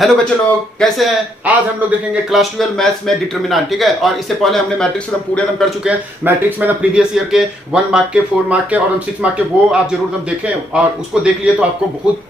Hello बच्चे लोग, कैसे हैं। आज हम लोग देखेंगे क्लास 12 मैथ्स में डिटरमिनेंट। ठीक है, और इससे पहले हमने मैट्रिक्स एकदम पूरे एकदम कर चुके हैं। मैट्रिक्स में ना प्रीवियस ईयर के 1 मार्क के, 4 मार्क के और 6 मार्क के, वो आप जरूर एकदम देखें और उसको देख लिए तो आपको बहुत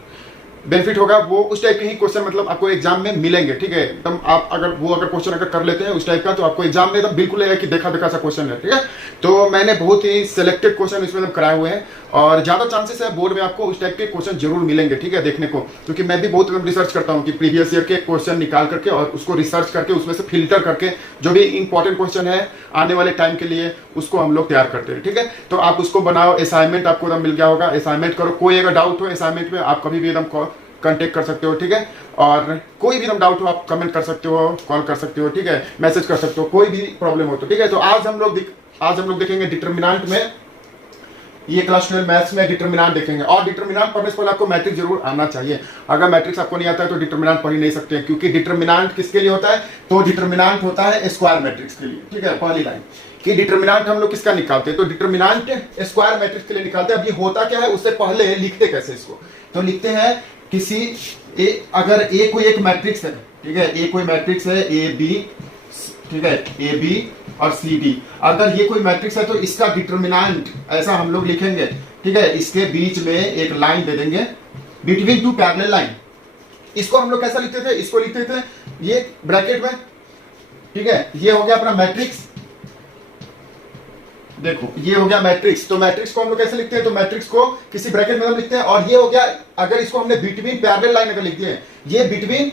बेनिफिट होगा। वो उस टाइप के ही क्वेश्चन मतलब आपको एग्जाम में मिलेंगे। ठीक है, एकदम आप अगर क्वेश्चन अगर कर लेते हैं उस टाइप का तो आपको एग्जाम में एकदम बिल्कुल है कि देखा देखा सा क्वेश्चन है। ठीक है, तो मैंने बहुत ही सिलेक्टेड क्वेश्चन इसमें कराए हुए हैं और ज्यादा चांसेस है बोर्ड में आपको उस टाइप के क्वेश्चन जरूर मिलेंगे। ठीक है, देखने को, क्योंकि मैं भी बहुत एकदम रिसर्च करता हूँ कि प्रीवियस ईयर के क्वेश्चन निकाल करके और उसको रिसर्च करके उसमें से फिल्टर करके जो भी इंपॉर्टेंट क्वेश्चन है आने वाले टाइम के लिए उसको हम लोग तैयार करते हैं। ठीक है, तो आप उसको बनाओ, असाइनमेंट आपको एकदम मिल गया होगा, असाइनमेंट करो। कोई अगर डाउट हो असाइनमेंट में आप कभी भी एकदम कांटेक्ट कर सकते हो। ठीक है, और कोई भी डाउट हो आप कमेंट कर सकते हो, कॉल कर सकते हो। ठीक है, मैसेज कर सकते हो, कोई भी प्रॉब्लम हो तो। ठीक है, तो आज हम लोग देखेंगे डिटरमिनेंट में, ये क्लास 12 मैथ्स में डिटरमिनेंट देखेंगे। और डिटरमिनेंट पढ़ने से पहले आपको मैट्रिक्स जरूर आना चाहिए। अगर मैट्रिक्स आपको नहीं आता है तो डिटरमिनेंट पढ़ ही नहीं सकते हैं, क्योंकि डिटरमिनेंट किसके लिए होता है, तो डिटरमिनेंट होता है स्क्वायर मैट्रिक्स के लिए। ठीक है, पहली लाइन कि डिटरमिनेंट हम लोग किसका निकालते हैं, तो डिटरमिनेंट स्क्वायर मैट्रिक्स के लिए निकालते हैं। अब ये होता क्या है उससे पहले लिखते कैसे इसको, तो लिखते हैं किसी अगर ए कोई एक मैट्रिक्स है। ठीक है, ए कोई मैट्रिक्स है ए बी, ठीक है, ए बी और सी डी। अगर ये कोई मैट्रिक्स है तो इसका डिटरमिनेंट ऐसा हम लोग लिखेंगे। ठीक है, इसके बीच में एक लाइन दे देंगे बिटवीन टू पैरेलल लाइन। इसको हम लोग कैसा लिखते थे, इसको लिखते थे ये ब्रैकेट में। ठीक है, ये हो गया अपना मैट्रिक्स। देखो ये हो गया मैट्रिक्स, तो मैट्रिक्स को हम लोग कैसे लिखते हैं, तो मैट्रिक्स को किसी ब्रैकेट में हम लिखते हैं। और ये हो गया, अगर इसको हमने बिटवीन पैरेलल लाइन अगर लिखते हैं, ये बिटवीन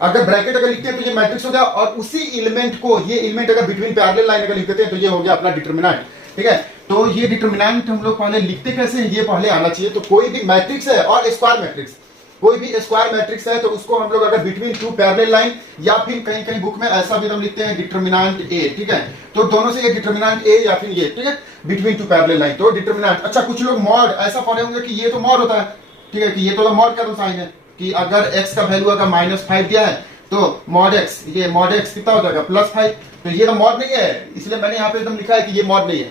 अगर ब्रैकेट अगर लिखते हैं तो ये मैट्रिक्स हो गया। और उसी एलिमेंट को, ये एलिमेंट अगर बिटवीन पैरेलल लाइन अगर लिखते हैं तो ये हो गया अपना डिटरमिनेंट। ठीक है, तो ये डिटरमिनेंट हम लोग पहले लिखते कैसे हैं ये पहले आना चाहिए। तो कोई भी मैट्रिक्स है और स्क्वायर मैट्रिक्स, कोई भी स्क्वायर मैट्रिक्स है तो उसको हम लोग अगर बिटवीन टू पैरेलल लाइन, या फिर कहीं कहीं बुक में ऐसा भी हम लिखते हैं डिटरमिनेंट ए। ठीक है, तो दोनों से ये डिटरमिनेंट ए या फिर ये, ठीक है, बिटवीन टू पैरेलल लाइन तो डिटरमिनेंट। अच्छा, कुछ लोग मॉड ऐसा पढ़े होंगे कि ये तो मॉड होता है। ठीक है, कि ये तो मॉड का साइन है कि अगर x का वैल्यू अगर -5 दिया है तो मॉड x, ये मॉड x कितना हो जाएगा +5। तो ये तो मॉड नहीं है, इसलिए मैंने यहाँ पे एकदम लिखा है कि ये मॉड नहीं है।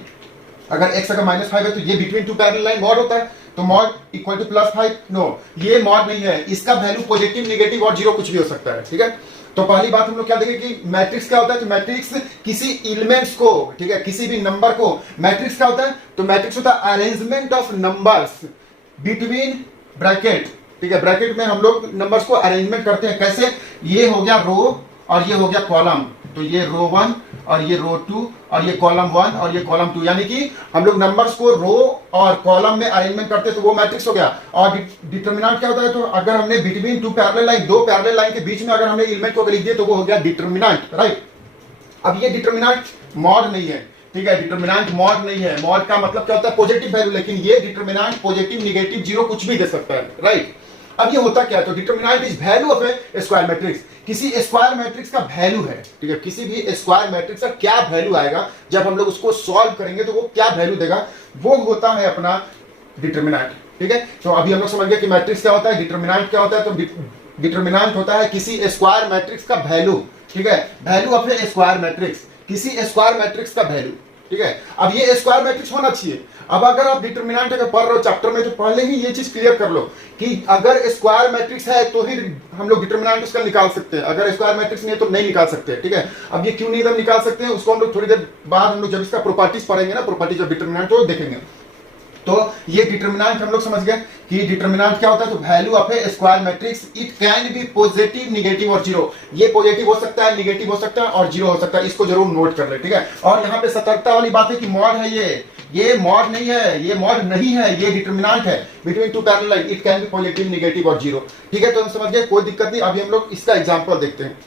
अगर x अगर -5 है तो ये between two parallel line mod होता है, तो मॉड इक्वल टू +5। नो, ये मॉड नहीं है, इसका वैल्यू पॉजिटिव, नेगेटिव और जीरो कुछ भी हो सकता है। ठीक है, तो पहली बात हम लोग क्या देखेंगे कि मैट्रिक्स क्या होता है, तो मैट्रिक्स किसी एलिमेंट्स को, ठीक है, किसी भी नंबर को, मैट्रिक्स क्या होता है, तो मैट्रिक्स होता है arrangement of numbers between bracket. ठीक है, ब्रैकेट में हम लोग नंबर्स को अरेंजमेंट करते हैं। कैसे, ये हो गया रो और ये हो गया कॉलम, तो ये रो 1 और ये रो 2 और ये कॉलम 1 और ये कॉलम 2, यानी कि हम लोग नंबर्स को रो और कॉलम में अरेंजमेंट करते हैं तो वो मैट्रिक्स हो गया। और डिटरमिनेंट क्या होता है, तो अगर हमने बिटवीन टू पैरेलल लाइन, दो पैरेलल लाइन के बीच में अगर हमने एलिमेंट को लिख दिया तो वो हो गया डिटरमिनेंट। राइट, अब ये डिटरमिनेंट मॉड नहीं है। ठीक है, डिटरमिनेंट मॉड नहीं है। मॉड का मतलब क्या होता है, पॉजिटिव वैल्यू, लेकिन ये डिटरमिनेंट पॉजिटिव, नेगेटिव, जीरो कुछ भी दे सकता है। राइट, अब ये होता क्या है, तो determinant is value of A square matrix. किसी स्क्वायर मैट्रिक्स का वैल्यू है। ठीक है, किसी भी स्क्वायर मैट्रिक्स का क्या वैल्यू आएगा जब हम लोग उसको सॉल्व करेंगे तो वो क्या वैल्यू देगा, वो होता है अपना डिटरमिनेंट। ठीक है, तो अभी हम लोग समझ गए कि मैट्रिक्स क्या होता है, डिटरमिनेंट क्या होता है। तो डिटरमिनेंट होता है किसी स्क्वायर मैट्रिक्स का वैल्यू। ठीक है, value of A square matrix, किसी स्क्वायर मैट्रिक्स का वैल्यू। ठीक है, अब ये स्क्वायर मैट्रिक्स होना चाहिए। अब अगर आप डिटरमिनेंट अगर पढ़ रहे हो चैप्टर में तो पहले ही ये चीज क्लियर कर लो कि अगर स्क्वायर मैट्रिक्स है तो ही हम लोग डिटरमिनेंट उसका निकाल सकते हैं, अगर स्क्वायर मैट्रिक्स नहीं है तो नहीं निकाल सकते। ठीक है, अब ये क्यों नहीं हम निकाल सकते हैं उसको हम लोग थोड़ी देर बाद, हम लोग जब इसका प्रॉपर्टीज पढ़ेंगे ना, प्रॉपर्टीज ऑफ डिटरमिनेंट, तो देखेंगे। तो ये डिटरमिनेंट हम लोग समझ गए कि डिटरमिनेंट क्या होता है, तो value of A square matrix, it can be positive, negative और जीरो। ये पॉजिटिव हो सकता है, नेगेटिव हो सकता है और जीरो हो सकता है, इसको जरूर नोट कर ले। ठीक है, और यहाँ पे सतर्कता वाली बात है कि मॉड है ये मॉड नहीं है, ये मॉड नहीं है, ये डिटरमिनेंट है between two parallel line, it can be positive, negative और जीरो। ठीक है, तो हम समझ गए, कोई दिक्कत नहीं। अभी हम लोग इसका एग्जाम्पल देखते हैं।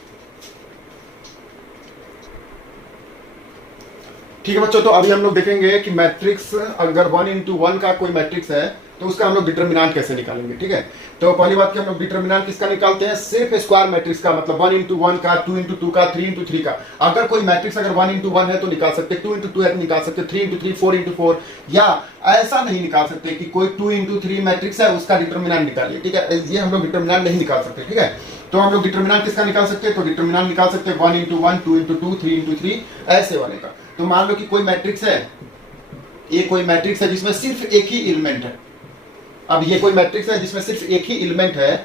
ठीक है बच्चों, तो अभी हम लोग देखेंगे कि मैट्रिक्स अगर 1 का कोई मैट्रिक्स है तो उसका हम लोग डिटरमिनेंट कैसे निकालेंगे। ठीक है, तो पहली बात कि हम लोग डिटरमिनेंट किसका निकालते हैं, सिर्फ स्क्वायर मैट्रिक्स का, मतलब 1 का, 2 का, 3 का। अगर कोई मैट्रिक्स अगर 1 है तो निकाल सकते, 2 है तो निकाल सकते, 3 4 या ऐसा नहीं निकाल सकते कि कोई 2 मैट्रिक्स है उसका डिटरमिनेंट निकालिए। ठीक है, ये हम लोग डिटरमिनेंट नहीं निकाल सकते। ठीक है, तो हम लोग डिटरमिनेंट किसका निकाल सकते हैं, तो डिटरमिनेंट निकाल सकते हैं 1 2 3 ऐसे वाले का। तो मान लो कि कोई मैट्रिक्स है, ये कोई मैट्रिक्स है जिसमें सिर्फ एक ही एलिमेंट है। अब ये कोई मैट्रिक्स है जिसमें सिर्फ एक ही एलिमेंट है,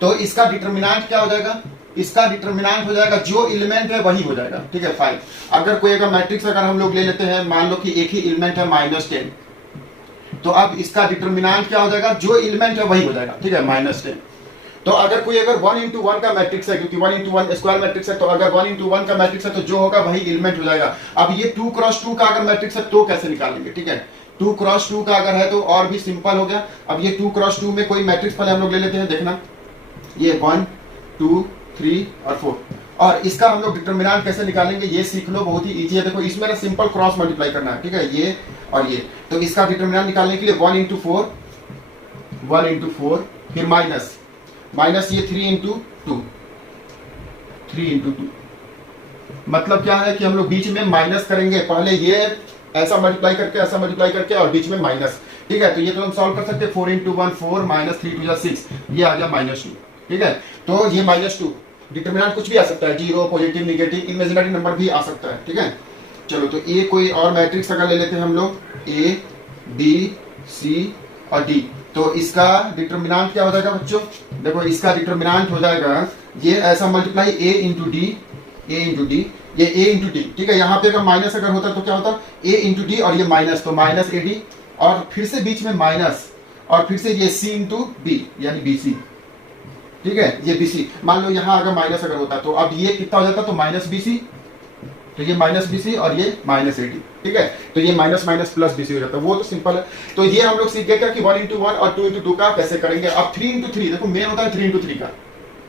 तो इसका डिटर्मिनेंट क्या हो जाएगा, इसका डिटर्मिनेंट हो जाएगा जो एलिमेंट है वही हो जाएगा, ठीक है 5। अगर कोई अगर मैट्रिक्स अगर हम लोग ले लेते हैं, मान लो कि एक ही एलिमेंट है -10, तो अब इसका डिटर्मिनेंट क्या हो जाएगा, जो एलिमेंट है वही हो जाएगा, ठीक है -10। तो अगर कोई अगर 1 into 1 का मैट्रिक्स है, क्योंकि 1 into 1 स्क्वायर मैट्रिक्स है, तो अगर 1 into 1 का मैट्रिक्स है तो जो होगा वही एलिमेंट हो जाएगा। अब ये 2 क्रॉस 2 का अगर मैट्रिक्स है तो कैसे निकालेंगे, ठीक है 2 क्रॉस 2 का अगर है तो और भी सिंपल हो गया। अब ये 2 क्रॉस 2 में कोई मैट्रिक्स पहले हम लोग ले लेते हैं, देखना ये 1 2 3 और 4, और इसका हम लोग डिटर्मिनेंट कैसे निकालेंगे ये सीख लो, बहुत ही इजी है। देखो इसमें ना सिंपल क्रॉस मल्टीप्लाई करना है, ठीक है ये और ये। तो इसका डिटर्मिनेंट निकालने के लिए 1 into 4 फिर माइनस ये 3 into 2 मतलब क्या है कि हम लोग बीच में माइनस करेंगे, पहले ये ऐसा मल्टीप्लाई करके और बीच में माइनस, ठीक है। तो ये तो हम सॉल्व कर सकते हैं, 4 into 1 4 -3 2 6, ये आ गया -2, ठीक है। तो ये -2 डिटर्मिनेंट कुछ भी आ सकता है, 0 पॉजिटिव नेगेटिव इमेजिनरी नंबर भी आ सकता है, ठीक है। चलो तो ये कोई और मैट्रिक्स अगर ले लेते हैं हम लोग A B C और D, तो इसका डिटर्मिनेंट क्या हो जाएगा बच्चों, देखो इसका डिटर्मिनेंट हो जाएगा ये ऐसा मल्टीप्लाई A into D, ये A into D, ठीक है। यहाँ पे अगर माइनस अगर होता तो क्या होता, A into D और ये माइनस, तो -AD और फिर से बीच में माइनस और फिर से ये C into B यानी BC, ठीक है ये BC। मान लो यहाँ अगर माइनस अगर होता तो अब ये कितना हो जाता, तो -BC, तो ये -BC और ये -AD, ठीक है। तो ये माइनस प्लस BC हो जाता है, वो तो सिंपल है। तो ये हम लोग सीख गए क्या कि 1 into 1 और 2 into 2 का कैसे करेंगे। अब 3 into 3 देखो मेन होता है 3 into 3 का,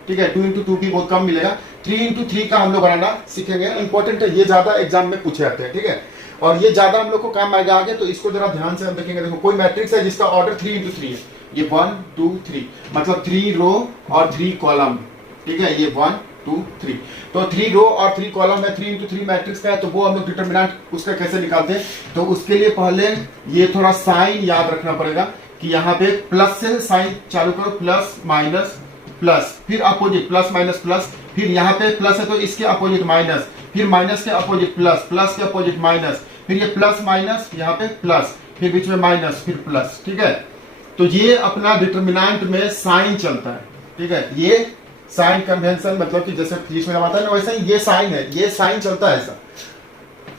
ठीक है 2 into 2 भी बहुत कम मिलेगा, 3 into 3 का हम लोग बनाना सीखेंगे। इंपॉर्टेंट है, ये ज्यादा एग्जाम में पूछे जाते हैं, ठीक है, और ये ज्यादा हम लोग को काम आएगा आगे, तो इसको जरा ध्यान से हम देखेंगे। देखो कोई मैट्रिक्स है जिसका ऑर्डर 3 into 3 है, ये 1 2 3 मतलब 3 रो और 3 कॉलम, ठीक है ये 1 2 3, तो 3 रो और 3 कॉलम है, 3 into 3 मैट्रिक्स का है। तो वो हम लोग डिटर्मिनेंट उसका कैसे निकालते हैं, तो उसके लिए पहले ये थोड़ा साइन याद रखना पड़ेगा कि यहाँ पे प्लस से साइन चालू करो, प्लस माइनस प्लस, फिर अपोजिट प्लस माइनस प्लस, फिर यहाँ पे प्लस है तो इसके अपोजिट माइनस, फिर माइनस के अपोजिट प्लस, प्लस के अपोजिट माइनस, फिर ये प्लस माइनस यहाँ पे प्लस, फिर बीच में माइनस फिर प्लस, ठीक है। तो ये अपना डिटर्मिनेंट में साइन चलता है, ठीक है। ये साइन कन्वेंशन मतलब कि जैसे इंग्लिश में आता है ना, वैसे ही ये साइन है, ये साइन चलता है। ऐसा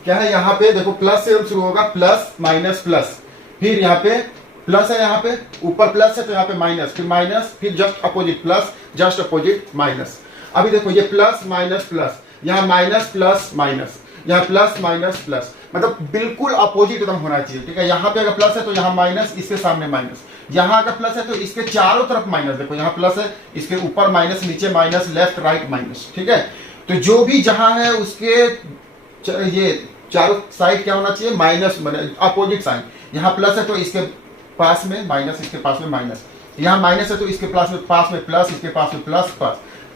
क्या है, यहाँ पे देखो प्लस से शुरू होगा, प्लस माइनस प्लस, फिर यहाँ पे प्लस है, यहाँ पे ऊपर प्लस है तो यहाँ पे माइनस, फिर माइनस, फिर just opposite plus, just opposite minus. अभी देखो ये प्लस माइनस प्लस, यहाँ माइनस प्लस माइनस, यहाँ प्लस माइनस प्लस, मतलब बिल्कुल अपोजिट एकदम होना चाहिए, ठीक है। यहाँ पे अगर प्लस है तो यहाँ माइनस, इसके सामने माइनस, यहाँ अगर प्लस है तो इसके चारों तरफ माइनस, देखो यहाँ प्लस है, इसके ऊपर माइनस, नीचे माइनस, लेफ्ट राइट माइनस, ठीक है। तो जो भी जहां है उसके ये चारों साइड क्या होना चाहिए, माइनस, अपोजिट साइन। यहाँ प्लस है तो इसके पास में माइनस, इसके पास में माइनस, यहाँ माइनस है तो इसके पास में प्लस, इसके पास में प्लस,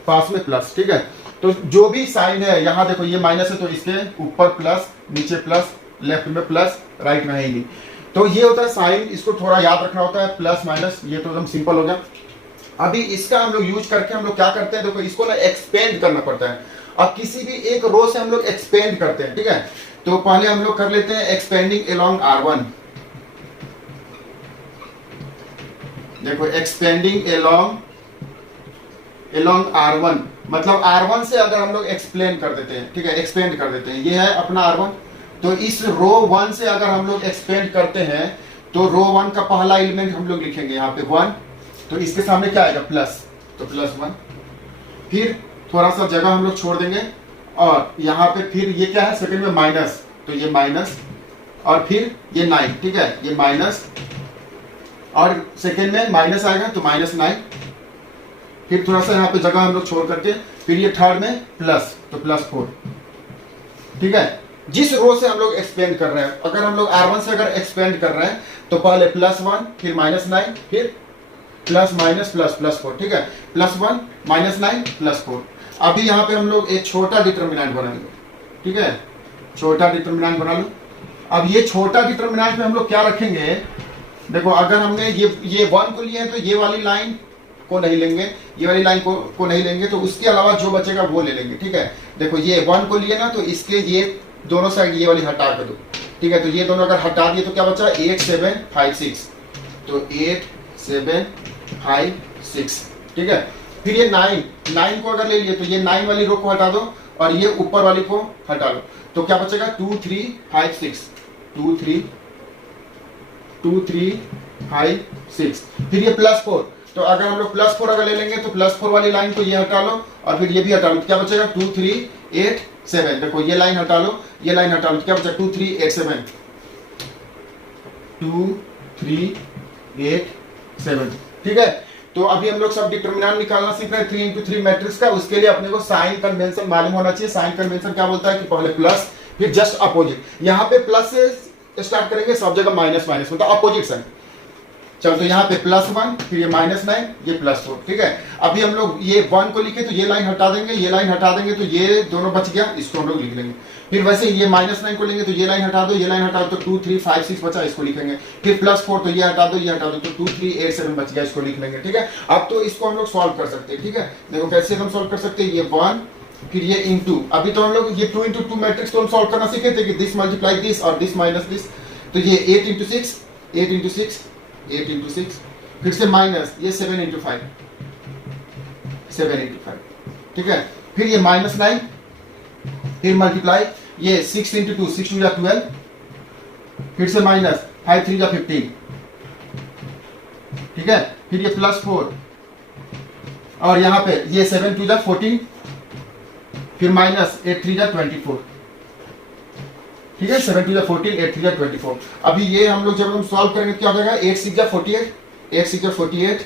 पास में प्लस, ठीक है। तो जो भी साइन है, यहाँ देखो ये माइनस है तो इसके ऊपर प्लस, नीचे प्लस, लेफ्ट में प्लस, राइट में है ही नहीं। तो ये होता है साइन, इसको थोड़ा याद रखना होता है, प्लस माइनस, ये तो एकदम सिंपल हो गया। अभी इसका हम लोग यूज करके हम लोग क्या करते हैं, देखो इसको ना एक्सपेंड करना पड़ता है। अब किसी भी एक रो से हम लोग एक्सपेंड करते हैं, ठीक है। तो पहले हम लोग कर लेते हैं एक्सपेंडिंग अलोंग R1, देखो एक्सपेंडिंग अलोंग R1 मतलब R1 से अगर हम लोग एक्सप्लेन कर देते हैं, ठीक है, एक्सपेंड कर देते हैं, ये है अपना R1। तो इस रो 1 से अगर हम लोग एक्सपेंड करते हैं तो रो 1 का पहला एलिमेंट हम लोग लिखेंगे यहाँ पे 1, तो इसके सामने क्या आएगा प्लस, तो +1, फिर थोड़ा सा जगह हम लोग छोड़ देंगे और यहाँ पे फिर ये क्या है सेकंड में माइनस, तो ये माइनस और फिर ये 9, ठीक है, ये माइनस और सेकंड में माइनस आएगा तो -9, फिर थोड़ा सा यहाँ पे जगह हम लोग छोड़ करके फिर ये थर्ड में प्लस, तो +4, ठीक है। जिस रो से हम लोग एक्सपेंड कर रहे हैं, अगर हम लोग R1 से अगर एक्सपेंड कर रहे हैं तो पहले +1 फिर -9 फिर प्लस माइनस प्लस +4, ठीक है, +1 -9 +4। अभी यहाँ पे हम लोग एक छोटा डिटर्मिनेंट बनाएंगे, ठीक है, छोटा डिटर्मिनेंट बना लो। अब ये छोटा डिटर्मिनेंट में हम लोग क्या रखेंगे, देखो अगर हमने ये 1 को लिए हैं तो ये वाली लाइन को नहीं लेंगे, ये वाली लाइन को नहीं लेंगे, तो उसके अलावा जो बचेगा वो ले लेंगे, ठीक है। देखो ये 1 को लिए ना, तो इसके ये दोनों साइड ये वाली हटा कर दो, ठीक है। तो ये दोनों अगर हटा दिए तो क्या बचा 8 7 5 6, तो 8 7 5 6, ठीक है। फिर ये 9 को अगर ले लिए तो ये 9 वाली रो को हटा दो और ये ऊपर वाली को हटा लो, तो क्या बचेगा 2 3 5 6, 2 3 5 6। फिर ये +4, तो अगर हम लोग +4 अगर ले लेंगे तो +4 वाली लाइन को ये हटा लो और फिर ये भी हटा लो, तो क्या बचेगा 2 3 8 7। देखो ये लाइन हटा लो, ये लाइन हटा लो, तो क्या बचा 2 3 8 7, 2 3 8 7। ठीक है, तो अभी हम लोग सब डिटरमिनेंट निकालना सीख रहे हैं 3 into 3 मैट्रिक्स का। उसके लिए अपने को साइन कन्वेंशन मालूम होना चाहिए। साइन कन्वेंशन क्या बोलता है कि पहले प्लस फिर जस्ट अपोजिट। यहाँ पे प्लस से स्टार्ट करेंगे, सब जगह माइनस माइनस मतलब अपोजिट साइन। चलो तो यहाँ पे +1 फिर ये -9 ये +4। ठीक है, अभी हम लोग ये 1 को लिखे तो ये लाइन हटा देंगे, ये लाइन हटा देंगे तो ये दोनों बच गया, इसको हम लोग लिख लेंगे। फिर वैसे ये -9 को लेंगे तो ये लाइन हटा दो, ये लाइन हटा दो तो 2 3 5 6 बचा, इसको लिखेंगे। फिर +4 तो ये हटा दो, ये हटा दो तो 2 3 8 7 बच गया, इसको लिख लेंगे। ठीक है, अब तो इसको हम लोग सॉल्व कर सकते हैं। ठीक है, देखो कैसे हम सॉल्व कर सकते हैं, ये 1 फिर ये इंटू, अभी तो हम लोग ये 2 into 2 मैट्रिक्स तो हम सॉल्व करना सीखे थे कि दिस मल्टीप्लाई दिस और दिस माइनस दिस, तो ये 8 into 6 8 into 6 8 into 6, फिर से माइनस ये 7 into 5 7 into 5। ठीक है, फिर ये -9 फिर मल्टीप्लाई ये 6 into 2 6 2 या 12, फिर से माइनस 5 3 या 15। ठीक है, फिर ये +4 और यहाँ पे ये 7 2 या 14, फिर माइनस 8 3 या 24। ठीक है, 7 2 या 14 8 3 या 24। अभी ये हम लोग जब हम सॉल्व करेंगे क्या हो जाएगा, 8 6 या 48 8 6 या 48,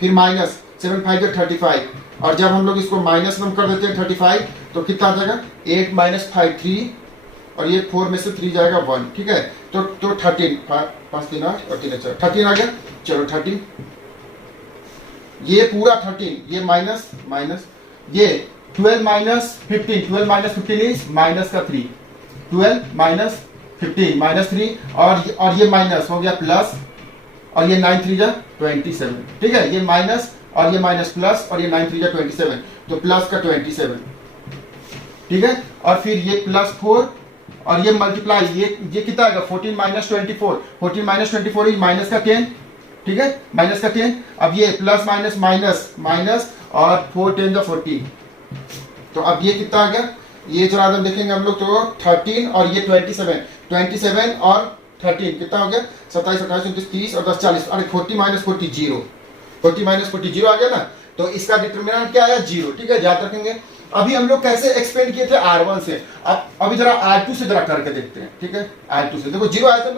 फिर माइनस 7 5 या 35, और जब हम लोग इसको माइनस में कर देते हैं 35 तो कितना आ जाएगा 8 - 5 3, और ये 4 में से 3 जाएगा 1। ठीक है, तो 13 5 3 8 और 3 4 13 आ गया। चलो 13, ये पूरा 13, ये माइनस माइनस, ये 12 - 15 12 - 15 इज माइनस का 3, 12 - 15 -3, और ये माइनस हो गया प्लस, और ये 9 3 जा 27। ठीक है, ये माइनस और ये माइनस प्लस, और ये 9 3 जा 27, तो प्लस का 27। ठीक है, और फिर ये +4 और ये मल्टीप्लाई, ये कितना आएगा 14 - 24 14 - 24 इज माइनस का 10। ठीक है, माइनस का 10। अब ये प्लस माइनस माइनस माइनस, और 4 10 जा 40, तो अब ये कितना आ गया, ये जो आदम देखेंगे हम लोग तो 13 और ये 27 और 13 कितना हो गया 27 28 29 30 और 10 40। अरे 40 - 40 0, 40 - 40 0 आ गया ना, तो इसका डिटरमिनेंट क्या आया 0। ठीक है, याद रखेंगे। अभी हम लोग कैसे एक्सपेंड किए थे R1 से, अब अभी जरा R2 से जरा करके देखते हैं। ठीक है, R2 से देखो 0 आया था,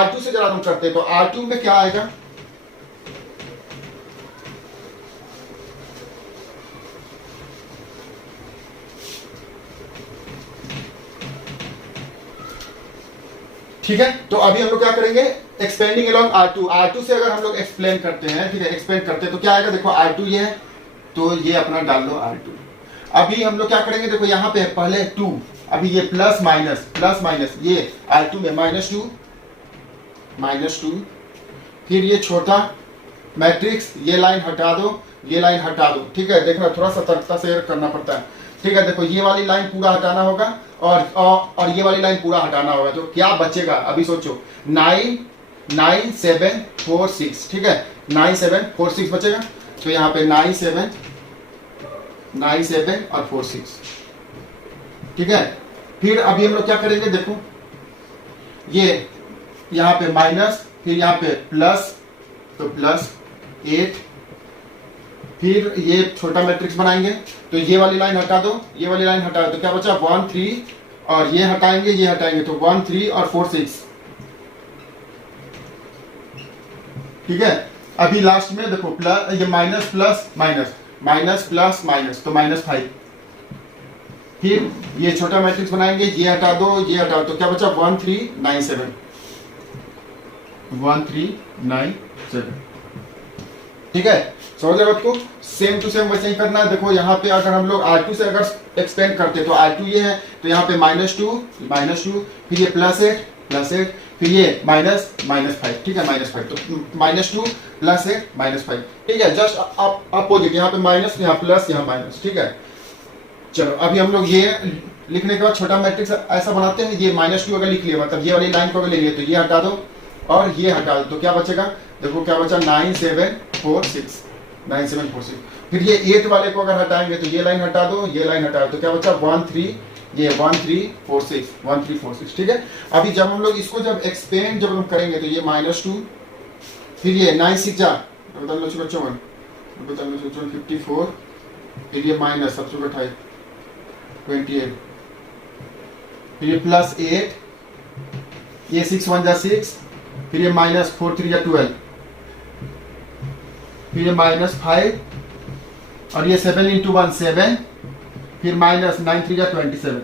R2 से जरा हम करते हैं, तो R2 में क्या आएगा, ठीक है। तो अभी हम लोग क्या करेंगे, एक्सपेंडिंग अलोंग R2, R2 से अगर हम लोग एक्सप्लेन करते हैं, ठीक है, एक्सपेंड करते हैं तो क्या आएगा, देखो R2 ये है, तो ये अपना डाल लो R2। अभी हम लोग क्या करेंगे, देखो यहाँ पे पहले 2, अभी ये प्लस माइनस ये R2 में -2, फिर ये छोटा मैट्रिक्स, ये लाइन हटा दो, ये लाइन हटा दो। ठीक है, देखना थोड़ा सतर्कता से करना पड़ता है। ठीक है, देखो ये वाली लाइन पूरा हटाना होगा और ये वाली लाइन पूरा हटाना होगा, तो क्या बचेगा अभी सोचो, 9 9 7 4 6। ठीक है, 9 7 4 6 बचेगा, तो यहाँ पे 9 7 और 4 6। ठीक है, फिर अभी हम लोग क्या करेंगे, देखो ये यहाँ पे माइनस, फिर यहाँ पे प्लस, तो +8, फिर ये छोटा मैट्रिक्स बनाएंगे, तो ये वाली लाइन हटा दो, ये वाली लाइन हटा दो, तो क्या बचा 1 3, और ये हटाएंगे तो 1 3 और 4 6। ठीक है, अभी लास्ट में देखो प्लस, ये माइनस प्लस माइनस, तो -5, फिर ये छोटा मैट्रिक्स बनाएंगे, ये हटा दो, तो क्या बचा 1 3 9 7 1 3 9 7। ठीक है, समझ रहे बात को, सेम टू सेम वैसे ही करना है। देखो यहाँ पे अगर हम लोग R2 से अगर एक्सपेंड करते हैं तो R2 ये है, तो यहाँ पे -2, फिर ये +8, फिर ये -5। ठीक है, -5, तो -2 +8 -5। ठीक है, जस्ट अपोजिट, यहाँ पे माइनस, यहाँ प्लस, यहाँ माइनस। ठीक है, चलो अभी हम लोग ये लिखने के बाद छोटा मैट्रिक्स ऐसा बनाते हैं, ये -2 अगर लिख लिया, मतलब ये वाली लाइन को अगर ले लिया, तो ये हटा दो और ये हटा दो, तो क्या बचेगा, देखो क्या बचा 9 7 4 6। 9746। फिर ये 8 वाले को अगर हटाएंगे तो ये लाइन हटा दो, ये लाइन हटा दो, तो क्या बचा 13, ये 1346, ठीक है। अभी जब हम लोग इसको जब एक्सपेंड जब हम करेंगे तो ये -2, फिर ये 9 6 जा 54, 54, फिर ये माइनस 728, 28, फिर ये +8, ये 6 1 जा 6, फिर ये -4 3 जा 12, फिर ये -5 और ये 7 × 1 7, फिर -9 3 जा 27,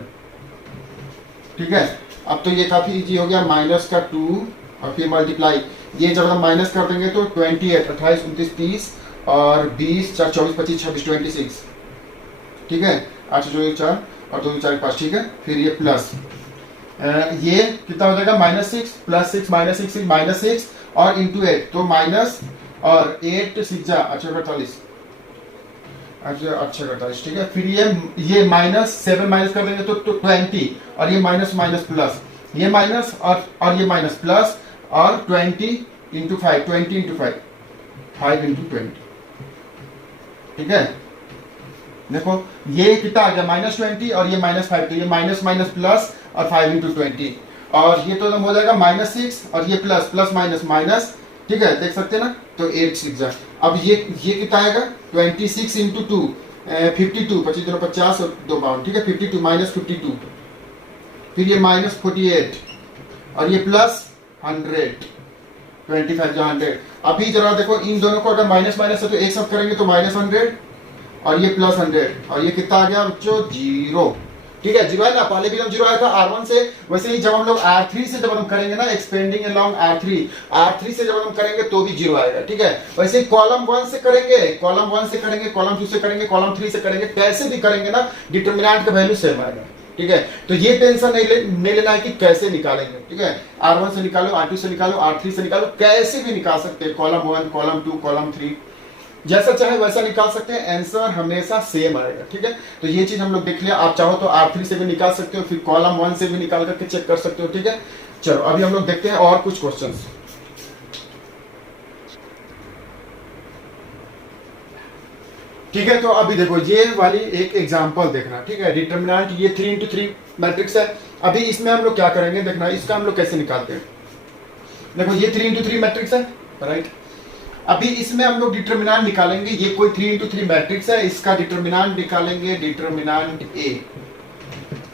ठीक है। अब तो ये काफी इजी हो गया, -2 और फिर मल्टीप्लाई, ये जब हम माइनस कर देंगे तो 28 28 29 30 और 20 4 24 25 26 26, ठीक है। 8 4 4 और 2 4 5, ठीक है। फिर ये प्लस, ये कितना हो जाएगा -6 +6 -6 -6 और इंटू 8, तो माइनस और 8 6 जा 48, अच्छा 48, ठीक है। फिर ये -7 माइनस कर देंगे तो 20 और ये माइनस माइनस प्लस, ये माइनस और ये माइनस प्लस और 20 × 5 20 × 5 5 × 20, ठीक है। देखो ये कितना आ गया -20 और ये -5, तो ये माइनस माइनस प्लस और 5 × 20, और ये तो हो जाएगा -6 और ये प्लस प्लस माइनस माइनस, ठीक है, देख सकते हैं ना। तो 8 6 जा, अब ये कितना आएगा 26 × 2 52, 25 2 50 और 2 52, ठीक है। 52 -52, फिर ये -48 और ये प्लस 100, 25 जा 100। अभी जरा देखो इन दोनों को अगर माइनस माइनस है तो एक साथ करेंगे तो -100 और ये +100 और ये कितना आ गया बच्चों 0, ठीक है। 0 है ना, पहले भी हम 0 आया था R1 से, वैसे ही जब हम लोग R3 से जब हम करेंगे ना एक्सपेंडिंग अलोंग R3 से जब हम करेंगे तो भी 0 आएगा, ठीक है। वैसे ही कॉलम 1 से करेंगे, कॉलम 1 से करेंगे, कॉलम 2 से करेंगे, कॉलम 3 से करेंगे, कैसे भी करेंगे ना डिटरमिनेंट का वैल्यू सेम आएगा, ठीक है। तो ये टेंशन नहीं लेना है कि कैसे निकालेंगे, ठीक है। R1 से निकालो, R2 से निकालो, R3 से निकालो, कैसे भी निकाल सकते हैं, कॉलम 1 कॉलम 2 कॉलम 3, जैसा चाहे वैसा निकाल सकते हैं, आंसर हमेशा सेम आएगा, ठीक है। तो ये चीज हम लोग देख लिया। आप चाहो तो R3 से भी निकाल सकते हो, फिर कॉलम 1 से भी निकाल करके चेक कर सकते हो, ठीक है। चलो अभी हम लोग देखते हैं और कुछ क्वेश्चंस। ठीक है, तो अभी देखो ये वाली एक एग्जांपल देखना, ठीक है। डिटरमिनेंट ये 3 × 3 मैट्रिक्स है। अभी इसमें हम लोग क्या करेंगे देखना, इसका हम लोग कैसे निकालते हैं। देखो ये 3 × 3 मैट्रिक्स है, राइट। अभी इसमें हम लोग डिटरमिनेंट निकालेंगे, ये कोई 3 × 3 मैट्रिक्स है, इसका डिटरमिनेंट निकालेंगे, डिटरमिनेंट A।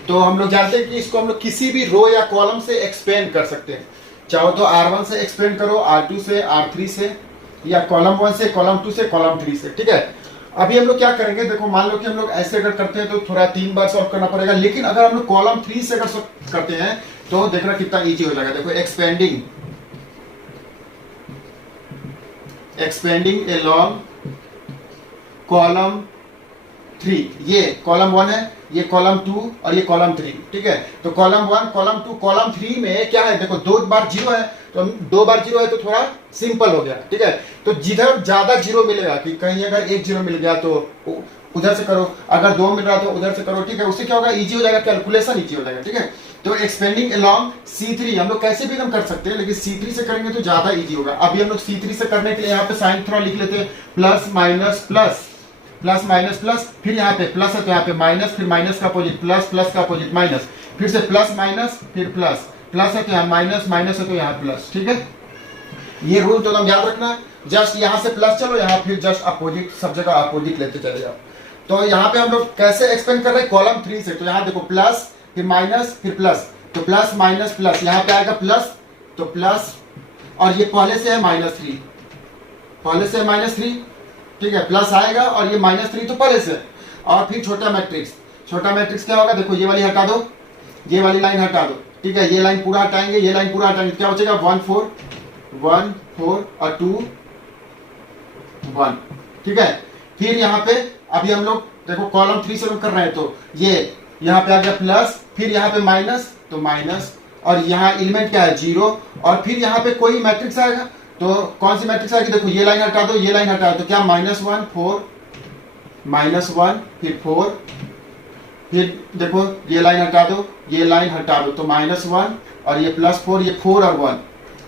तो हम लोग जानते हैं कि इसको हम लोग किसी भी रो या कॉलम से एक्सपेंड कर सकते हैं, चाहो तो R1 से एक्सपेंड करो, R2 से, R3 से, या कॉलम 1 से, कॉलम 2 से, कॉलम 3 से, ठीक है। अभी हम लोग क्या करेंगे, देखो मान लो कि हम लोग ऐसे अगर करते हैं तो थोड़ा 3 बार सॉल्व करना पड़ेगा, लेकिन अगर हम लोग कॉलम 3 से अगर सॉल्व करते हैं तो देखना कितना इजी हो जाएगा। देखो एक्सपेंडिंग अलोंग कॉलम 3, ये कॉलम 1 है, ये कॉलम 2 और ये कॉलम 3, ठीक है। तो कॉलम 1 कॉलम 2 कॉलम 3 में क्या है, देखो 2 बार 0 है, तो 2 बार 0 है तो थोड़ा सिंपल हो गया, ठीक है। तो जिधर ज्यादा 0 मिलेगा, कि कहीं अगर 1 0 मिल गया तो उधर से करो, अगर 2 मिल रहा तो उधर से करो, ठीक है। उससे क्या होगा, इजी हो जाएगा, कैलकुलेशन इजी हो जाएगा, ठीक है। तो एक्सपेंडिंग अलोंग C3 हम लोग कैसे भी हम कर सकते हैं, लेकिन C3 से करेंगे तो ज्यादा इजी होगा। अभी हम लोग C3 से करने के लिए यहाँ पे साइन थोड़ा लिख लेते हैं, plus minus plus, plus minus plus, फिर यहाँ पे प्लस है तो यहाँ पे माइनस, फिर माइनस का अपोजिट प्लस, प्लस का अपोजिट माइनस, फिर से प्लस माइनस, फिर प्लस, प्लस है तो यहाँ माइनस, माइनस है तो यहाँ प्लस, ठीक है। ये रूल तो हम याद रखना है, जस्ट यहाँ से प्लस चलो, यहाँ फिर जस्ट अपोजिट, सब जगह अपोजिट लेते चले जाओ। तो यहाँ पे हम लोग कैसे एक्सपेंड कर रहे हैं, कॉलम 3 से, तो यहाँ देखो प्लस, फिर माइनस, फिर प्लस, तो प्लस माइनस प्लस, यहाँ पे आएगा प्लस, तो प्लस, और ये पहले से है -3, पहले से है -3, ठीक है। प्लस आएगा और ये -3 तो पहले से, और फिर छोटा मैट्रिक्स, छोटा मैट्रिक्स क्या होगा, देखो ये वाली हटा दो, ये वाली लाइन हटा दो, ठीक है। ये लाइन पूरा हटाएंगे, ये लाइन पूरा हटाएंगे, क्या बचेगा 1 4 1 4 और 2 1, ठीक है। फिर यहाँ पे अभी हम लोग देखो कॉलम 3 से हम कर रहे हैं, तो ये यहाँ पे आ गया प्लस, फिर यहाँ पे माइनस, तो माइनस, और यहाँ एलिमेंट क्या है 0, और फिर यहाँ पे कोई मैट्रिक्स आएगा, तो कौन सी मैट्रिक्स आएगी, देखो ये लाइन हटा दो, ये लाइन हटा दो, तो क्या -1 4 -1, फिर 4, फिर देखो ये लाइन हटा दो, ये लाइन हटा दो, तो -1 और ये +4, ये 4 और 1,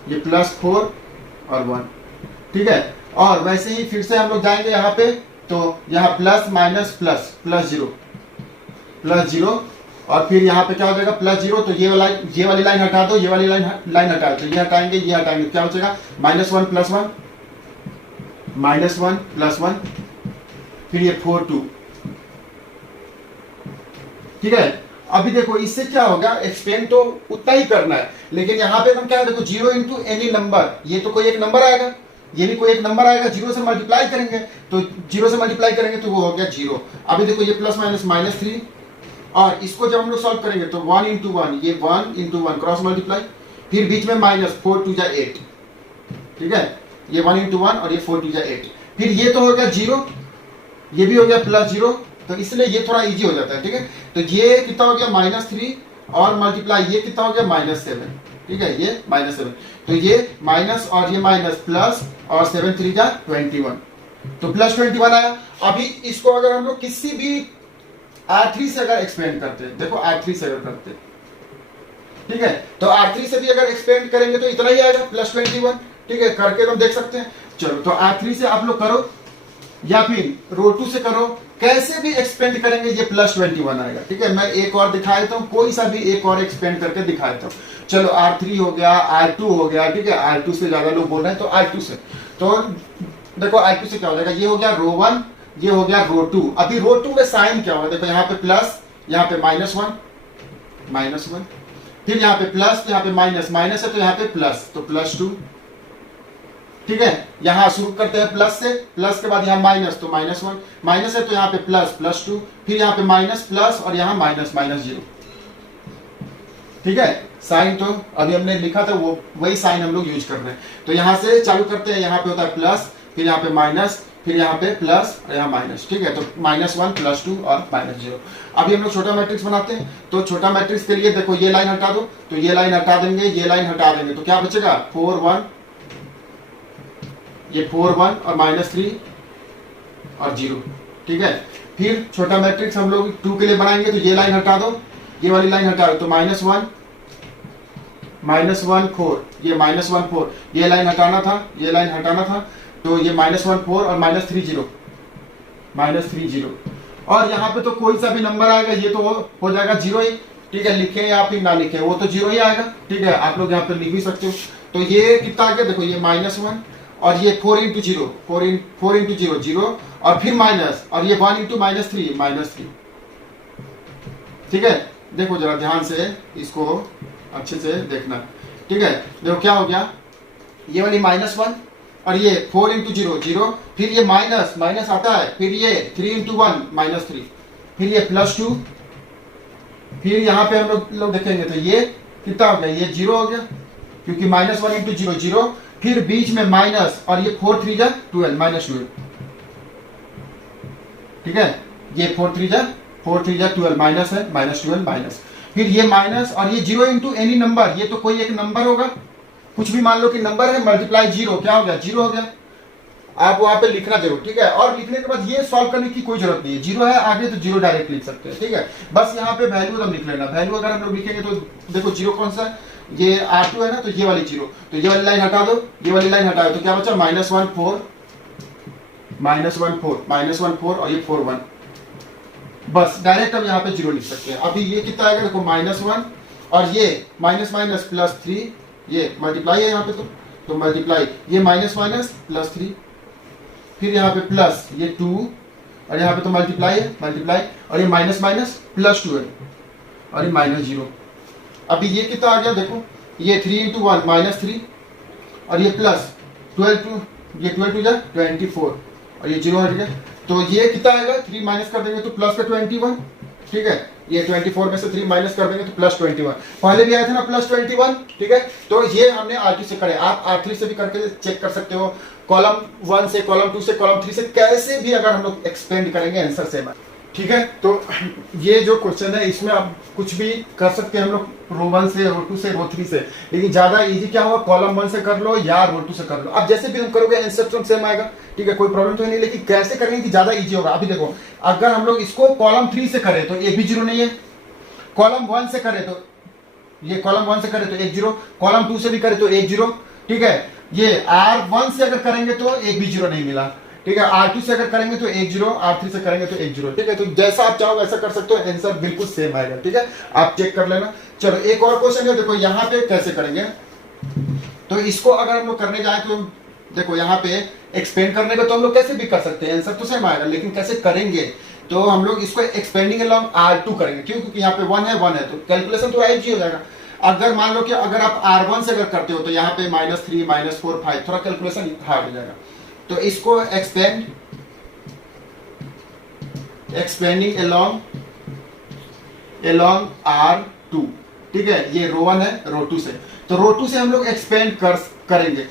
ये +4 और 1, ठीक है। और वैसे ही फिर से हम लोग जाएंगे यहाँ पे, तो यहाँ plus minus plus, plus zero, और फिर यहाँ पे क्या हो जाएगा प्लस जीरो। तो ये वाली लाइन हटा दो, ये वाली लाइन हटा दो, तो ये हटाएंगे, ये हटाएंगे, क्या हो जाएगा -1 + 1, -1 + 1, फिर ये 4 2। ठीक है, अभी देखो इससे क्या होगा, एक्सपेंड तो उतना ही करना है, लेकिन यहाँ पे हम क्या है, देखो 0 × एनी नंबर, ये तो कोई एक नंबर आएगा, ये भी कोई एक नंबर आएगा, 0 से मल्टीप्लाई करेंगे, तो 0 से मल्टीप्लाई करेंगे तो वो हो गया 0। अभी देखो ये प्लस माइनस -3, और इसको जब हम लोग सॉल्व करेंगे तो 1 × 1, ये 1 × 1 क्रॉस मल्टीप्लाई, फिर बीच में माइनस, 4 2 = 8। ठीक है, ये 1 × 1 और ये 4 2 = 8, फिर ये तो हो गया 0, ये भी हो गया +0, तो इसलिए ये थोड़ा इजी हो जाता है। ठीक है, तो ये कितना हो गया -3 और मल्टीप्लाई ये कितना हो गया -7। ठीक है, ये -7, तो ये माइनस और ये माइनस प्लस, और 7 3 = 21, तो +21 आया। अभी इसको अगर हम लोग किसी भी R3 से अगर एक्सपेंड करते हैं, देखो R3 से अगर करते हैं, ठीक है, तो R3 से भी अगर एक्सपेंड करेंगे तो इतना ही आएगा +21। ठीक है, करके हम देख सकते हैं। चलो, तो R3 से आप लोग करो या फिर रो 2 से करो, कैसे भी एक्सपेंड करेंगे ये +21 आएगा। ठीक है, मैं एक और दिखा देता हूँ, कोई सा भी एक और एक्सपेंड करके दिखा देता हूँ। चलो, R3 हो गया, R2 हो गया। ठीक है, R2 से ज्यादा लोग बोल रहे हैं, तो R2 से, तो देखो R2 से क्या हो जाएगा, ये हो गया रो 1, ये हो गया रो 2। अभी रो 2 में साइन क्या होगा, देखो यहाँ पे प्लस, यहाँ पे -1, फिर यहाँ पे प्लस, यहाँ पे माइनस है, तो यहाँ पे प्लस, तो +2। ठीक है, यहां शुरू करते हैं प्लस से, प्लस के बाद यहाँ माइनस, तो -1, माइनस है तो यहाँ पे +2, फिर यहाँ पे माइनस प्लस, और यहाँ -0। ठीक है, साइन तो अभी हमने लिखा था, वो वही साइन हम लोग यूज कर रहे हैं। तो यहाँ से चालू करते हैं, यहाँ पे होता है प्लस, फिर यहाँ पे माइनस, फिर यहाँ पे प्लस, और यहाँ माइनस। ठीक है, तो -1 +2 और -0। अभी हम लोग छोटा मैट्रिक्स बनाते हैं, तो छोटा मैट्रिक्स के लिए देखो ये लाइन हटा दो, तो ये लाइन हटा देंगे, ये लाइन हटा देंगे, तो क्या बचेगा 4 1, ये 4 1 और -3 और 0। ठीक है, फिर छोटा मैट्रिक्स हम लोग 2 के लिए बनाएंगे, तो ये लाइन हटा दो, ये वाली लाइन हटा दो, तो -1 4, ये -1 4, ये लाइन हटाना था, ये लाइन हटाना था, तो ये -1 4 और -3 0, और यहाँ पे तो कोई सा भी नंबर आएगा, ये तो हो जाएगा 0 ही। ठीक है, लिखे या फिर ना लिखे, वो तो 0 ही आएगा। ठीक है, आप लोग यहाँ पे लिख भी सकते हो। तो ये कितना आ गया, देखो ये -1 और ये 4 × 0, 4 × 0 0, और फिर माइनस, और ये 1 × -3 ठीक है, देखो जरा ध्यान से इसको अच्छे से देखना। ठीक है, देखो क्या हो गया, ये वाली -1 और ये 4 × 0 0, फिर ये माइनस आता है, फिर ये 3 × 1 -3, फिर ये +2, फिर यहाँ पे हम लोग देखेंगे तो ये कितना हो गया, ये 0 हो गया, क्योंकि -1 × 0 0, फिर बीच में माइनस, और ये 4 3 = 12 -12। ठीक है, ये 4 3 = 12 माइनस है, -12 माइनस, फिर ये माइनस, और ये 0 × एनी नंबर, ये तो कोई एक नंबर होगा, कुछ भी मान लो कि नंबर है, मल्टीप्लाई 0, क्या हो गया 0 हो गया। आप वहां पे लिखना जरूर। ठीक है, और लिखने के बाद ये सॉल्व करने की कोई जरूरत नहीं है, 0 है आगे तो 0 डायरेक्ट लिख सकते हैं। ठीक है, बस यहाँ पे वैल्यू हम लिख लेना, वैल्यू अगर हम लोग लिखेंगे तो देखो 0 कौन सा है, ये R2 है ना, तो ये वाली 0, तो ये वाली लाइन हटा दो, ये वाली लाइन हटा दो, तो क्या बचा -1 4 और ये 4 1, बस डायरेक्ट हम यहाँ पे 0 लिख सकते हैं। अभी ये कितना आएगा, देखो -1 और ये -3, ये मल्टीप्लाई है यहाँ पे, तो मल्टीप्लाई, ये -3, फिर यहाँ पे प्लस, ये 2, और यहाँ पे तो मल्टीप्लाई है, मल्टीप्लाई, और ये माइनस +2 है, और ये -0। अभी ये कितना आ गया, देखो ये 3 × 1 -3, और ये प्लस 12 2 = 24, और ये 0 हट गया, तो ये कितना आएगा, 3 माइनस कर देंगे तो +21। ठीक है, ये 24 में से 3 माइनस कर देंगे तो +21, पहले भी आया था ना +21। ठीक है, तो ये हमने R2 से करे, आप R3 से भी करके चेक कर सकते हो, कॉलम 1 से, कॉलम 2 से, कॉलम 3 से, कैसे भी अगर हम लोग एक्सपेंड करेंगे आंसर सेम है। ठीक है, तो ये जो क्वेश्चन है इसमें आप कुछ भी कर सकते हैं हम लोग, रो 1 से, रो 2 से, रो 3 से, लेकिन ज्यादा इजी क्या होगा, कॉलम 1 से कर लो या रो 2 से कर लो। अब जैसे भी हम करोगे आंसर सेम आएगा। ठीक है, कोई प्रॉब्लम तो नहीं, लेकिन कैसे करेंगे कि ज्यादा इजी होगा। अभी देखो, अगर हम लोग इसको कॉलम 3 से करें तो एक भी 0 नहीं है, कॉलम 1 से करें तो ये कॉलम 1 से करें तो 1 0, कॉलम 2 से भी करें तो 1 0। ठीक है, ये R1 से अगर करेंगे तो एक भी जीरो नहीं मिला, ठीक है। R2 से अगर करेंगे तो एक जीरो, R3 से करेंगे तो एक जीरो, ठीक है। तो जैसा आप चाहो वैसा कर सकते हो, आंसर बिल्कुल सेम आएगा, ठीक है। आप चेक कर लेना। चलो एक और क्वेश्चन है, देखो यहाँ पे कैसे करेंगे। तो इसको अगर हम लोग करने जाए तो देखो यहाँ पे एक्सपेंड करने को तो हम लोग कैसे भी कर सकते हैं, आंसर तो सेम आएगा, लेकिन कैसे करेंगे तो हम लोग इसको एक्सपेंडिंग अलोंग R2 करेंगे, क्यों? क्योंकि यहाँ पे 1 है तो कैलकुलेशन थोड़ा इजी हो जाएगा। अगर मान लो कि अगर आप R1 से अगर करते हो तो यहाँ पे -3 -4 5 थोड़ा कैलकुलेशन हार्ड हो जाएगा। तो इसको एक्सपेंडिंग अलोंग R2, ठीक है। ये रो 1 है रो 2 से, तो रो 2 से हम लोग एक्सपेंड करेंगे।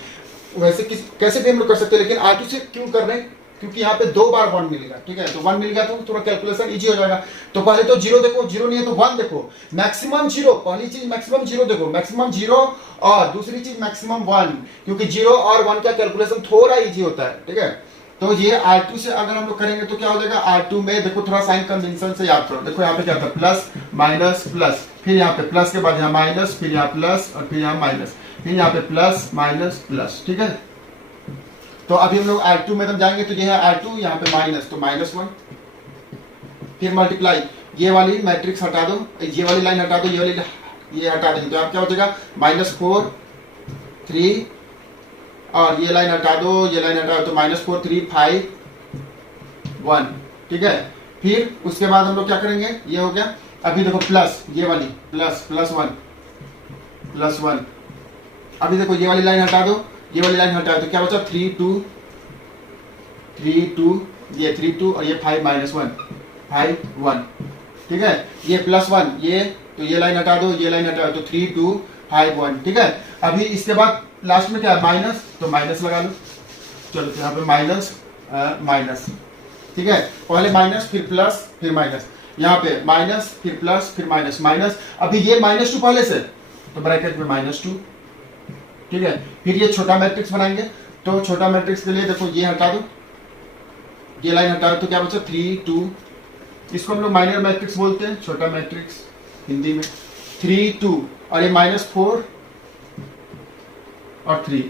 वैसे कैसे भी हम लोग कर सकते हैं, लेकिन R2 से क्यों कर रहे हैं? क्योंकि यहाँ पे 2 बार 1 मिलेगा, ठीक है। तो 1 मिल गया तो थोड़ा कैलकुलेशन इजी हो जाएगा। तो पहले तो जीरो देखो, जीरो नहीं है तो 1 देखो, मैक्सिमम जीरो, पहली चीज मैक्सिमम जीरो देखो, मैक्सिमम जीरो, और दूसरी चीज मैक्सिमम 1, क्योंकि जीरो और 1 का कैलकुलेशन थोड़ा इजी होता है, ठीक है। तो ये R2 से अगर हम लोग करेंगे तो क्या हो जाएगा, R2 में देखो थोड़ा साइन कन्वेंशन से याद करो। देखो यहाँ पे क्या था, प्लस माइनस प्लस, फिर यहाँ पे प्लस के बाद यहाँ माइनस, फिर यहाँ प्लस और फिर यहाँ माइनस, फिर यहाँ पे प्लस माइनस प्लस, ठीक है। तो अभी हम लोग R2 में हम जाएंगे तो ये है R2, यहाँ पे माइनस तो -1, फिर मल्टीप्लाई, ये वाली मैट्रिक्स हटा दो, ये वाली लाइन हटा दो, ये हटा देंगे तो आप क्या हो जाएगा -4 3, और ये लाइन हटा दो, ये लाइन हटा दो, तो -4 3 5 1, ठीक है। फिर उसके बाद हम लोग क्या करेंगे, ये हो गया। अभी देखो प्लस, ये वाली +1, अभी देखो ये वाली लाइन हटा दो, ये वाली लाइन हटा दो, तो क्या बचा 3 2, ये 3 2 और ये 5 -1 5 1, ठीक है। ये +1, ये तो ये लाइन हटा दो, ये लाइन हटा दो, तो 3 2 5 1, ठीक है। अभी इसके बाद लास्ट में क्या है, माइनस, तो माइनस लगा लो। चलो तो यहाँ पे माइनस, ठीक है। पहले माइनस फिर प्लस फिर माइनस, यहाँ पे माइनस फिर प्लस फिर माइनस। अभी ये -2 पहले से, तो ब्रैकेट में -2, ठीक है। फिर ये छोटा मैट्रिक्स बनाएंगे, तो छोटा मैट्रिक्स के लिए देखो ये हटा दो, ये लाइन हटा दो, तो क्या बचा 3 2, इसको हम लोग माइनर मैट्रिक्स बोलते हैं, छोटा मैट्रिक्स हिंदी में, 3 2, और ये -4 और 3,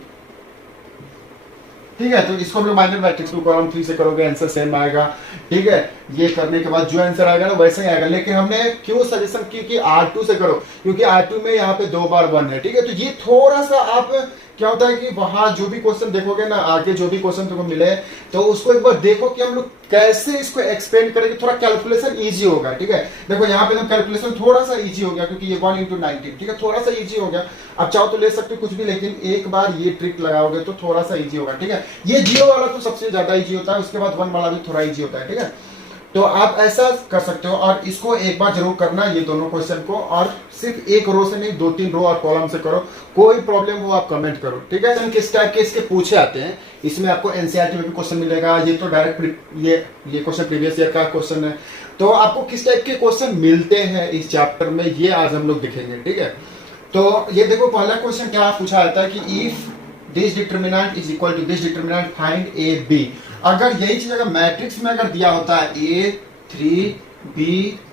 ठीक है। तो इसको हम लोग माइनर मैट्रिक्स 2 कॉलम 3 से करोगे, आंसर सेम आएगा, ठीक है। ये करने के बाद जो आंसर आएगा ना वैसे ही आएगा, लेकिन हमने क्यों सजेशन की कि R2 से करो, क्योंकि R2 में यहाँ पे 2 बार 1 है, ठीक है। तो ये थोड़ा सा आप क्या होता है कि वहां जो भी क्वेश्चन देखोगे ना, आगे जो भी क्वेश्चन तुमको मिले तो उसको एक बार देखो कि हम लोग कैसे इसको एक्सपेंड करेंगे, थोड़ा कैलकुलेशन इजी होगा, ठीक है। देखो यहाँ पे तो कैलकुलेशन थोड़ा सा इजी हो गया, क्योंकि ये 1 × 19, ठीक है, थोड़ा सा इजी हो गया। आप चाहो तो ले सकते हो कुछ भी, लेकिन एक बार ये ट्रिक लगाओगे तो थोड़ा सा इजी होगा, ठीक है। ये 0 वाला तो सबसे ज्यादा इजी होता है, उसके बाद 1 वाला भी थोड़ा इजी होता है, ठीक है। तो आप ऐसा कर सकते हो, और इसको एक बार जरूर करना, ये दोनों क्वेश्चन को, और सिर्फ एक रो से नहीं 2-3 रो और कॉलम से करो, कोई प्रॉब्लम हो आप कमेंट करो, ठीक है। किस टाइप के इसके पूछे आते हैं, इसमें आपको एनसीईआरटी में भी क्वेश्चन मिलेगा, ये तो डायरेक्ट ये क्वेश्चन प्रीवियस ईयर का क्वेश्चन है, तो आपको किस टाइप के क्वेश्चन मिलते हैं इस चैप्टर में, ये आज हम लोग दिखेंगे, ठीक है। तो ये देखो पहला क्वेश्चन क्या पूछा जाता है कि if this determinant is equal to this determinant, find A B। अगर यही चीज अगर मैट्रिक्स में अगर दिया होता है A 3 B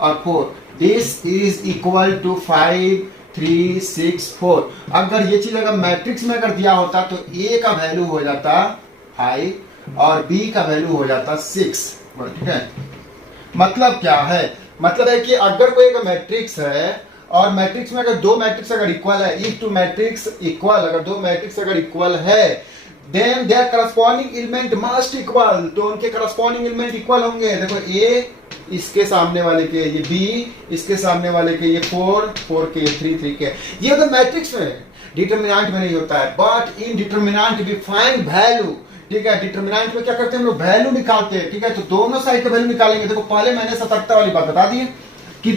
और 4, दिस इज इक्वल टू 5 3 6 4, अगर ये चीज अगर मैट्रिक्स में अगर दिया होता तो A का वैल्यू हो जाता 5 और B का वैल्यू हो जाता 6, ठीक है। मतलब क्या है, मतलब है कि अगर कोई एक मैट्रिक्स है और मैट्रिक्स में अगर 2 मैट्रिक्स अगर इक्वल है, इफ 2 मैट्रिक्स इक्वल, अगर 2 मैट्रिक्स अगर इक्वल है, then their corresponding element must equal, तो उनके करस्पॉन्डिंग एलिमेंट इक्वल होंगे। देखो A इसके सामने वाले के, ये B इसके सामने वाले के, ये 4 के, ये 3 के, ये अगर मैट्रिक्स में, डिटरमिनेंट में नहीं होता है, but in determinant we find value, ठीक है। डिटरमिनेंट में क्या करते हैं हम लोग, वैल्यू निकालते हैं, ठीक है। तो दोनों साइड का वैल्यू निकालेंगे। देखो पहले मैंने सतर्कता वाली बात बता दी है कि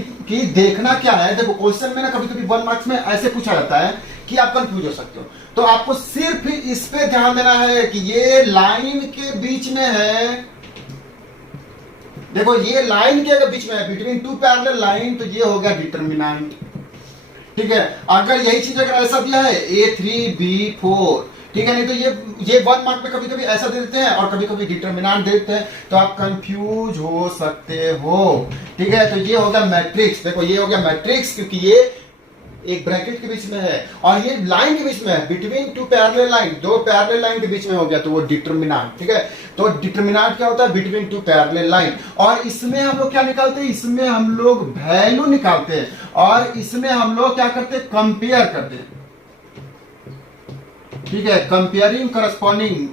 देखना क्या है। देखो क्वेश्चन में ना कभी-कभी 1 मार्क्स में ऐसे पूछा जाता है कि आप कंफ्यूज हो सकते हो, तो आपको सिर्फ इस पे ध्यान देना है कि ये लाइन के बीच में है। देखो ये लाइन के अगर बीच में है, बिटवीन 2 पैरेलल लाइन, तो ये हो गया डिटरमिनेंट, ठीक है। अगर यही चीज अगर ऐसा दिया है A3B4, ठीक है, नहीं तो ये 1 मार्क में कभी कभी ऐसा दे देते हैं और कभी कभी डिटरमिनेंट दे देते हैं, तो आप कंफ्यूज हो सकते हो, ठीक है। तो ये हो गया मैट्रिक्स, देखो ये हो गया मैट्रिक्स, क्योंकि ये एक ब्रैकेट के बीच में है और ये लाइन के बीच में है, बिटवीन टू पैरेलल लाइन, दो पैरेलल लाइन के बीच में हो गया तो वो डिटरमिनेंट, ठीक है। तो डिटरमिनेंट क्या होता है, बिटवीन टू पैरेलल लाइन। और इसमें हम लोग क्या निकालते हैं, इसमें हम लोग वैल्यू निकालते हैं और इसमें हम लोग क्या करते हैं, कंपेयर करते हैं, ठीक है, कंपेयरिंग करस्पॉन्डिंग,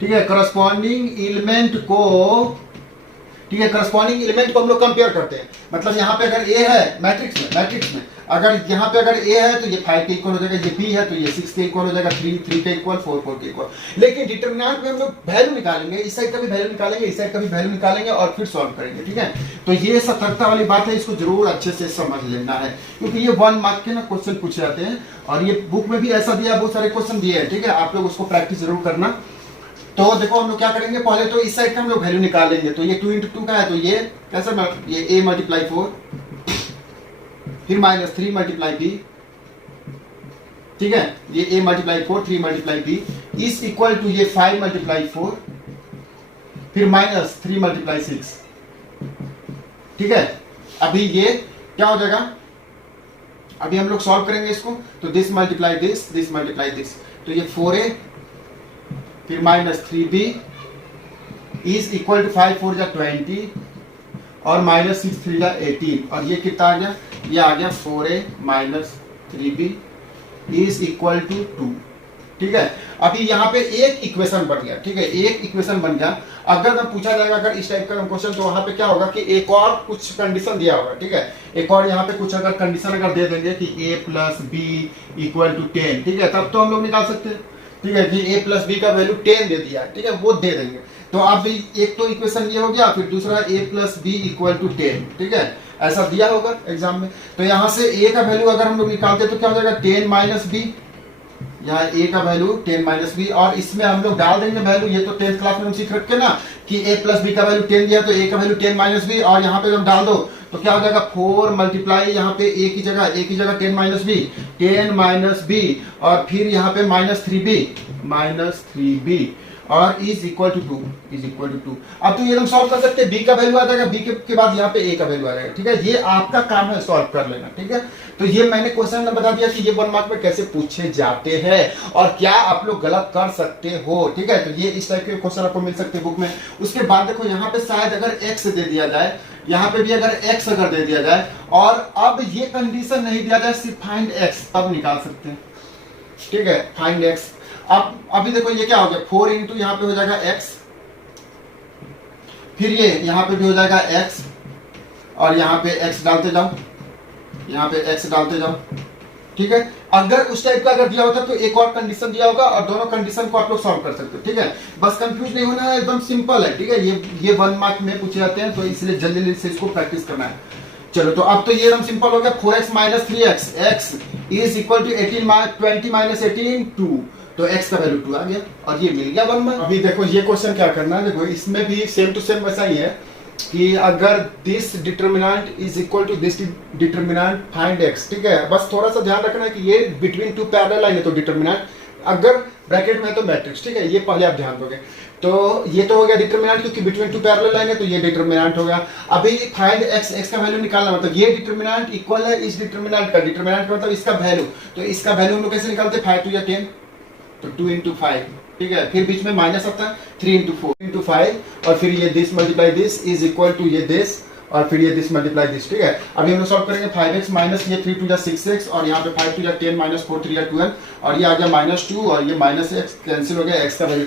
ठीक है, करस्पॉन्डिंग एलिमेंट को, ठीक है, करस्पॉन्डिंग एलिमेंट को हम लोग कंपेयर करते हैं। मतलब यहाँ पे अगर ए है मैट्रिक्स में अगर यहाँ पे अगर ए है तो ये 5 के इक्वल हो जाएगा, ये बी है तो ये 6 के इक्वल हो जाएगा, 3 के इक्वल, 4 के इक्वल। लेकिन डिटरमिनेंट में हम लोग वैल्यू निकालेंगे, इस साइड का भी वैल्यू निकालेंगे, इस साइड का भी वैल्यू निकालेंगे और फिर सॉल्व करेंगे, ठीक है। तो ये सतर्कता वाली बात है, इसको जरूर अच्छे से समझ लेना है क्योंकि ये 1 मार्क के ना क्वेश्चन पूछे जाते हैं और ये बुक में भी ऐसा दिया, बहुत सारे क्वेश्चन दिए हैं, ठीक है। आप लोग उसको प्रैक्टिस जरूर करना। तो देखो हम लोग क्या करेंगे, पहले तो इस साइड का हम लोग वैल्यू निकालेंगे। तो ये 2 into 2 का है तो ये कैसे, ये a मल्टीप्लाई 4 फिर माइनस 3 मल्टीप्लाई b, ठीक है, ये a multiply 4 3 multiply b is equal to ये 5 मल्टीप्लाई 4 फिर माइनस 3 मल्टीप्लाई 6, ठीक है। अभी ये क्या हो जाएगा, अभी हम लोग सॉल्व करेंगे इसको। तो this multiply this multiply this, तो ये 4a फिर minus 3b is equal to 5 4 जा 20 और माइनस 6 3 जा 18 और ये कितना आ गया, ये आ गया 4a minus 3b is equal to 2, ठीक है। अभी यहाँ पे एक इक्वेशन बन गया, ठीक है, एक इक्वेशन बन गया। अगर ना पूछा जाएगा अगर इस टाइप का क्वेश्चन तो वहां पे क्या होगा कि एक और कुछ कंडीशन दिया होगा, ठीक है, एक और यहाँ पे कुछ अगर कंडीशन अगर दे देंगे कि a plus B equal to 10, ठीक है, तब तो हम लोग निकाल सकते हैं, ठीक है, कि a प्लस बी का वैल्यू 10 दे दिया, ठीक है, वो दे देंगे। तो अब एक तो इक्वेशन ये हो गया, फिर दूसरा a plus B equal to 10, ठीक है, ऐसा दिया होगा एग्जाम में। तो यहाँ से a का वैल्यू अगर हम लोग निकालते तो क्या हो जाएगा, 10 माइनस बी, यहाँ a का वैल्यू 10 माइनस बी और इसमें हम लोग डाल देंगे वैल्यू, ये तो 10th क्लास में हम सीख रखे ना कि a प्लस बी का वैल्यू 10 दिया तो a का वैल्यू 10 माइनस बी और यहाँ पे हम डाल दो तो क्या हो जाएगा 4 मल्टीप्लाई यहाँ पे a की जगह 10 माइनस बी, 10 माइनस बी और फिर यहाँ पे माइनस 3b और इज इक्वल टू 2। अब तो ये हम सॉल्व कर सकते हैं, b का वैल्यू आ जाएगा, b के बाद यहाँ पे a का वैल्यू आ जाएगा, ठीक है। ये आपका काम है सॉल्व कर लेना, ठीक है। तो ये मैंने क्वेश्चन में बता दिया कि ये 1 मार्क में कैसे पूछे जाते हैं और क्या आप लोग गलत कर सकते हो, ठीक है। तो ये इस टाइप के क्वेश्चन आपको मिल सकते हैं बुक में। उसके बाद देखो यहाँ पे शायद अगर x दे दिया जाए, यहाँ पे भी अगर x अगर दे दिया जाए और अब ये कंडीशन नहीं दिया जाए, सिर्फ फाइंड x, तब निकाल सकते हैं, ठीक है, फाइंड x। अब अभी देखो ये क्या हो गया, 4 इंटू यहाँ पे हो जाएगा x, फिर ये यहाँ पे भी हो जाएगा x और यहाँ पे x डालते जाओ, यहाँ पे x डालते जाओ, ठीक है। अगर उस टाइप का अगर दिया होता तो एक और कंडीशन दिया होगा और दोनों कंडीशन को आप लोग सॉल्व कर सकते हो, ठीक है। बस कंफ्यूज नहीं होना है, एकदम सिंपल है, ठीक है। ये 1 मार्क में पूछे जाते हैं तो इसलिए जल्दी से इसको प्रैक्टिस करना है। चलो तो अब तो ये एकदम सिंपल हो गया, 4x minus 3x x is equal to 20 minus 18 2, तो x का वैल्यू 2 आ गया और ये मिल गया 1 मार्क। अभी देखो ये क्वेश्चन क्या करना है, देखो इसमें भी सेम टू सेम वैसा ही है कि अगर this determinant is equal to this determinant find x, ठीक है। बस थोड़ा सा ध्यान रखना है कि ये बिटवीन टू पैरेलल लाइन है तो डिटरमिनेंट, अगर ब्रैकेट में है तो मैट्रिक्स, ठीक है, ये पहले आप ध्यान दोगे। तो ये तो हो गया डिटरमिनेंट क्योंकि बिटवीन टू पैरेलल लाइन है तो ये डिटरमिनेंट हो गया। अभी फाइंड x का वैल्यू निकालना, मतलब ये डिटरमिनेंट इक्वल है इस डिटरमिनेंट का, डिटरमिनेंट मतलब इसका वैल्यू, तो इसका वैल्यू हम लोग कैसे निकालते हैं, 5 2 या 10 तो 2 into 5, ठीक है। फिर बीच में माइनस आता है 3 into 4 into 5 और फिर ये this multiply this is equal to ये दिस और फिर ये दिस मल्टीप्लाई दिस, ठीक है। अभी हम लोग सॉल्व करेंगे 5x माइनस ये 3 2 जा 6x और यहाँ पे 5 2 जा 10 माइनस 4 3 जा 12 और ये आ गया -2 और ये -x कैंसिल हो गया, x का वैल्यू